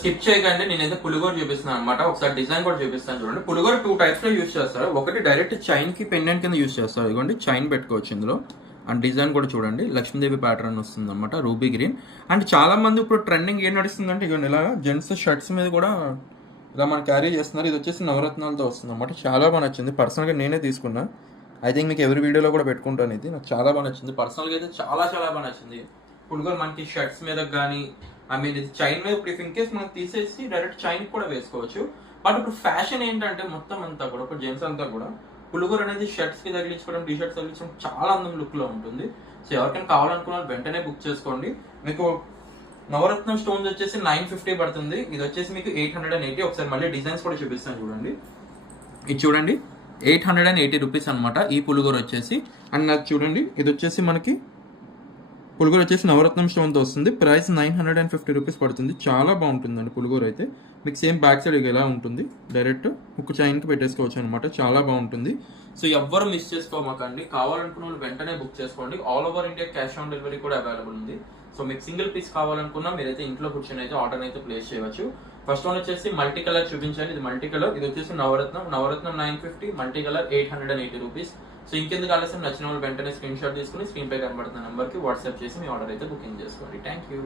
Skip చేయకండి, నేనైతే పులిగోర చూపిస్తున్నాను అనమాట. ఒకసారి డిజైన్ కూడా చూపిస్తాను చూడండి. పులిగోర 2 టైప్స్ లో యూస్ చేస్తారు. ఒకటి డైరెక్ట్ చైన్ కి పెండెంట్ కింద యూస్ చేస్తారు. ఇదిగోండి చైన్ పెట్టుకోవచ్చు ఇందులో. అండ్ డిజైన్ కూడా చూడండి, లక్ష్మీదేవి ప్యాటర్న్ వస్తుంది అనమాట, రూబీ గ్రీన్. అండ్ చాలా మంది ఇప్పుడు ట్రెండింగ్ ఏం నడుస్తుందంటే ఇదిగోండి ఇలా జెంట్స్ షర్ట్స్ మీద కూడా ఇలా మనం క్యారీ చేస్తున్నారు. ఇది వచ్చేసి నవరత్నాలతో వస్తుంది అనమాట. చాలా బాగా నచ్చింది. పర్సనల్గా నేనే తీసుకున్నా. ఐ థింక్ మీకు ఎవరి వీడియోలో కూడా పెట్టుకుంటాను. ఇది నాకు చాలా బాగా నచ్చింది. పర్సనల్గా అయితే చాలా చాలా బాగా నచ్చింది. పులిగోర మనకి షర్ట్స్ మీద కానీ, ఐ మీన్ ఇది చైన్ మీద ఇప్పుడు ఇన్ కేస్ మనం తీసేసి డైరెక్ట్ చైన్ కూడా వేసుకోవచ్చు. బట్ ఇప్పుడు ఫ్యాషన్ ఏంటంటే మొత్తం అంతా కూడా ఇప్పుడు జెంట్స్ అంతా కూడా పులిగోర అనేది షర్ట్స్ కి తగిలించుకోవడం, టీ షర్ట్స్ తగిలించడం చాలా అందం లుక్ లో ఉంటుంది. సో ఎవరికైనా కావాలనుకున్న వెంటనే బుక్ చేసుకోండి. మీకు నవరత్నం స్టోన్స్ వచ్చేసి 950 పడుతుంది. ఇది వచ్చేసి మీకు 880. ఒకసారి మళ్ళీ డిజైన్స్ కూడా చూపిస్తాను చూడండి. ఇది చూడండి 880 రూపీస్ అనమాట ఈ పులిగోర వచ్చేసి. అండ్ నాకు చూడండి ఇది వచ్చేసి మనకి పులిగోర వచ్చేసి నవరత్నం స్టోన్తో వస్తుంది. ప్రైస్ 950 రూపీస్ పడుతుంది. చాలా బాగుంటుందండి పులిగోర అయితే. మీకు సేమ్ బ్యాక్ సైడ్ ఎలా ఉంటుంది, డైరెక్ట్ ఒక చైన్కి పెట్టేసుకోవచ్చు అనమాట. చాలా బాగుంటుంది. సో ఎవ్వరు మిస్ చేసుకోమాకండి. కావాలనుకున్న వాళ్ళు వెంటనే బుక్ చేసుకోండి. All over India cash on delivery కూడా అవైలబుల్ ఉంది. సో మీకు సింగిల్ పీస్ కావాలనుకున్నా మీరైతే ఇంట్లో కూర్చొని అయితే ఆర్డర్ అయితే ప్లేస్ చేయవచ్చు. ఫస్ట్ వన్ వచ్చేసి మల్టీ కలర్ చూపించండి. ఇది మల్టీ కలర్. ఇది వచ్చేసి నవరత్నం 950, మల్టీ కలర్ 880 రూపీస్. సో ఇంకెందుకు ఆలస్యం, నచ్చిన వాళ్ళు వెంటనే స్క్రీన్ షాట్ తీసుకుని స్క్రీన్ పై కనబడుతున్న నెంబర్కి వాట్సాప్ చేసి మీ ఆర్డర్ అయితే బుకింగ్ చేసుకోండి. Thank you.